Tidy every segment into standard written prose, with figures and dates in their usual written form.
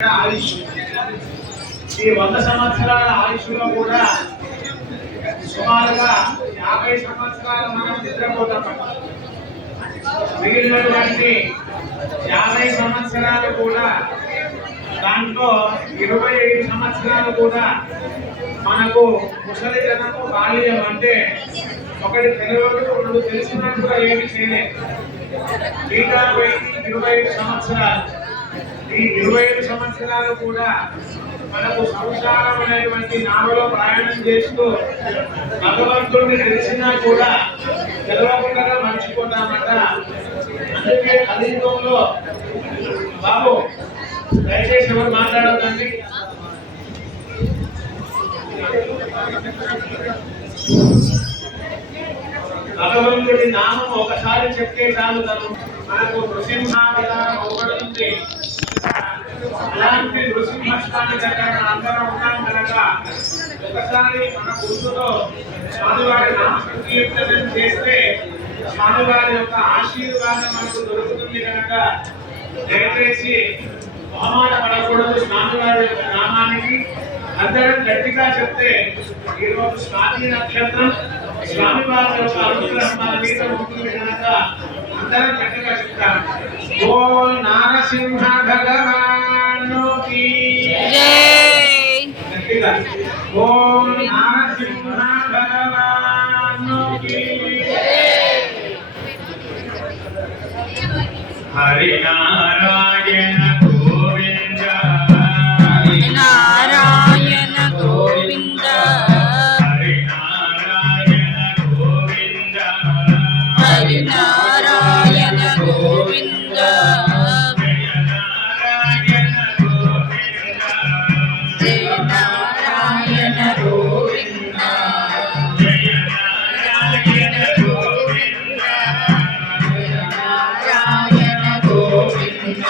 ఆయుష్ ఈ 100 సంవత్సరాల ఆయుష్లో కూడా సుమారుగా 50 సంవత్సరాలు మనం నిద్రపోతాం. మిగిలినటువంటి 50 సంవత్సరాలు కూడా దాంట్లో 25 సంవత్సరాలు కూడా మనకు ముసలితనము బాల్యం అంటే ఒకటి తెలియదు రెండు తెలిసినట్టుగా ఏమి చేయలేదు. మిగతా 25 సంవత్సరాలు ఈ 25 సంవత్సరాలు కూడా మనకు సంసారం అనేటువంటి నామలో ప్రయాణం చేస్తూ భగవంతుడిని తెలిసినా కూడా తెలవకుండా మర్చిపోతామట. అందుకే కలియుగంలో బాబు దయచేసి ఎవరు మాట్లాడొద్దండి. భగవంతుడి నామం ఒకసారి చెప్తే చాలు మనకు నృసింహావతారం అవబడుతుంది. అలాంటి నృసింహస్వామి దగ్గర అందరం ఉన్నాం కనుక ఒకసారి మన గుర్తుతో స్వామివారి నామ సంకీర్తనం చేస్తే స్వామివారి యొక్క ఆశీర్వాదం మనకు దొరుకుతుంది కనుక దయచేసి మొహమాట పడకూడదు. స్వామివారి యొక్క నామానికి అందరం గట్టిగా చెప్తే ఈరోజు స్వాతి నక్షత్రం స్వామివారి యొక్క అనుగ్రహం మన మీద ఉంటుంది కనుక అందరం గట్టిగా చెప్తాం. ఓం నారసింహ భగవాను కీ జై. గట్టిగా ఓం నారసింహ భగవాను కీ జై. హరి నారాయణ గోవింద హరి నారాయణ గోవింద హరి నారాయణ గోవింద హరి నారాయణ గోవింద జయ నారాయణ గోవింద జయ నారాయణ గోవింద జయ నారాయణ గోవింద జయ నారాయణ గోవింద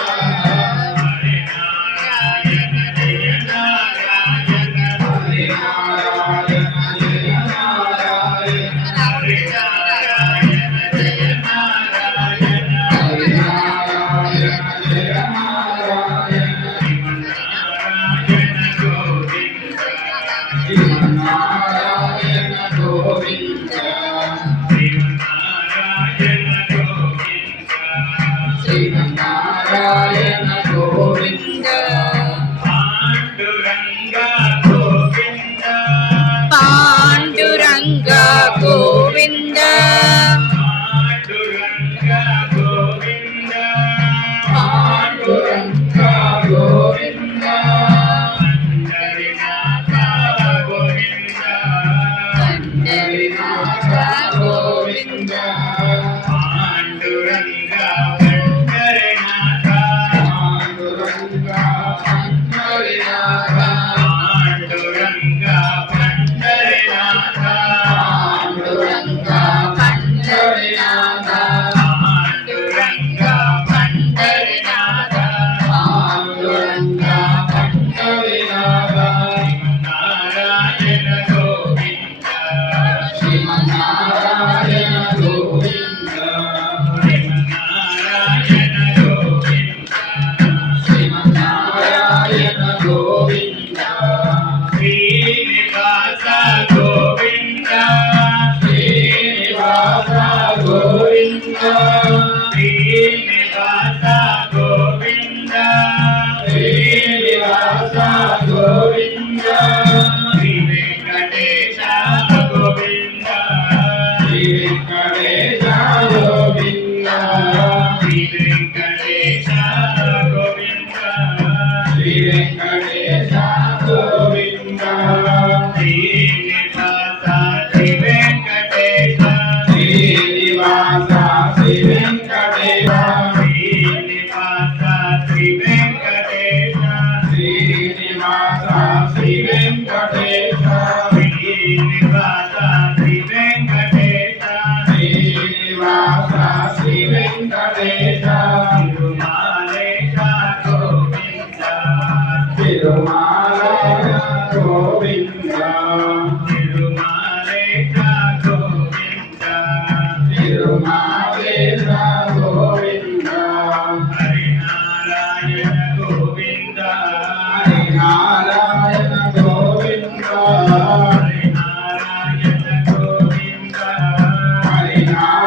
హరి నారాయణ జయ నారాయణ హరి నారాయణ జయ నారాయణ హరి నారాయణ జయ నారాయణ హరి నారాయణ జయ నారాయణ శ్రీమన్నారాయణ గోవింద శ్రీమన్నారాయణ గోవింద శ్రీమన్నారాయణ గోవింద పాండురంగ గోవింద పాండురంగ గోవింద పాండురంగ గోవింద పాండురంగ గోవింద పండరినాథ గోవింద పండరినాథ గోవింద పాండురంగ పండరినాథ పాండురంగ పండరినాథ పాండురంగ పండరినాథ పాండురంగ పండరినాథ పాండురంగ పండరినాథ పాండురంగ పండరినాథ నారాయణ గోవింద శ్రీమన్నారాయణ గోవింద శ్రీమన్నారాయణ గోవింద శ్రీమన్నారాయణ గోవింద శ్రీనివాస గోవింద శ్రీనివాస గోవింద శ్రీనివాస గోవింద శ్రీనివాస గోవింద శ్రీ వెంకటేశ గోవింద శ్రీ వెంకటేశ గోవింద శ్రీ వెంకటేశ గోవింద శ్రీ వెంకటేశ గోవింద శ్రీనివాస శ్రీ వెంకటేశ శ్రీనివాస శ్రీ వెంకటేశ శ్రీనివాస శ్రీ వెంకటేశ శ్రీనివాస శ్రీ వెంకటేశ శ్రీనివాస శ్రీ వెంకటేశ శ్రీనివాస శ్రీ వెంకటేశ తిరుమలేశ గోవింద తిరుమలేశ గోవింద తిరుమలేశ గోవింద తిరుమలేశ గోవింద హరి నారాయణ గోవింద శ్రీనివాస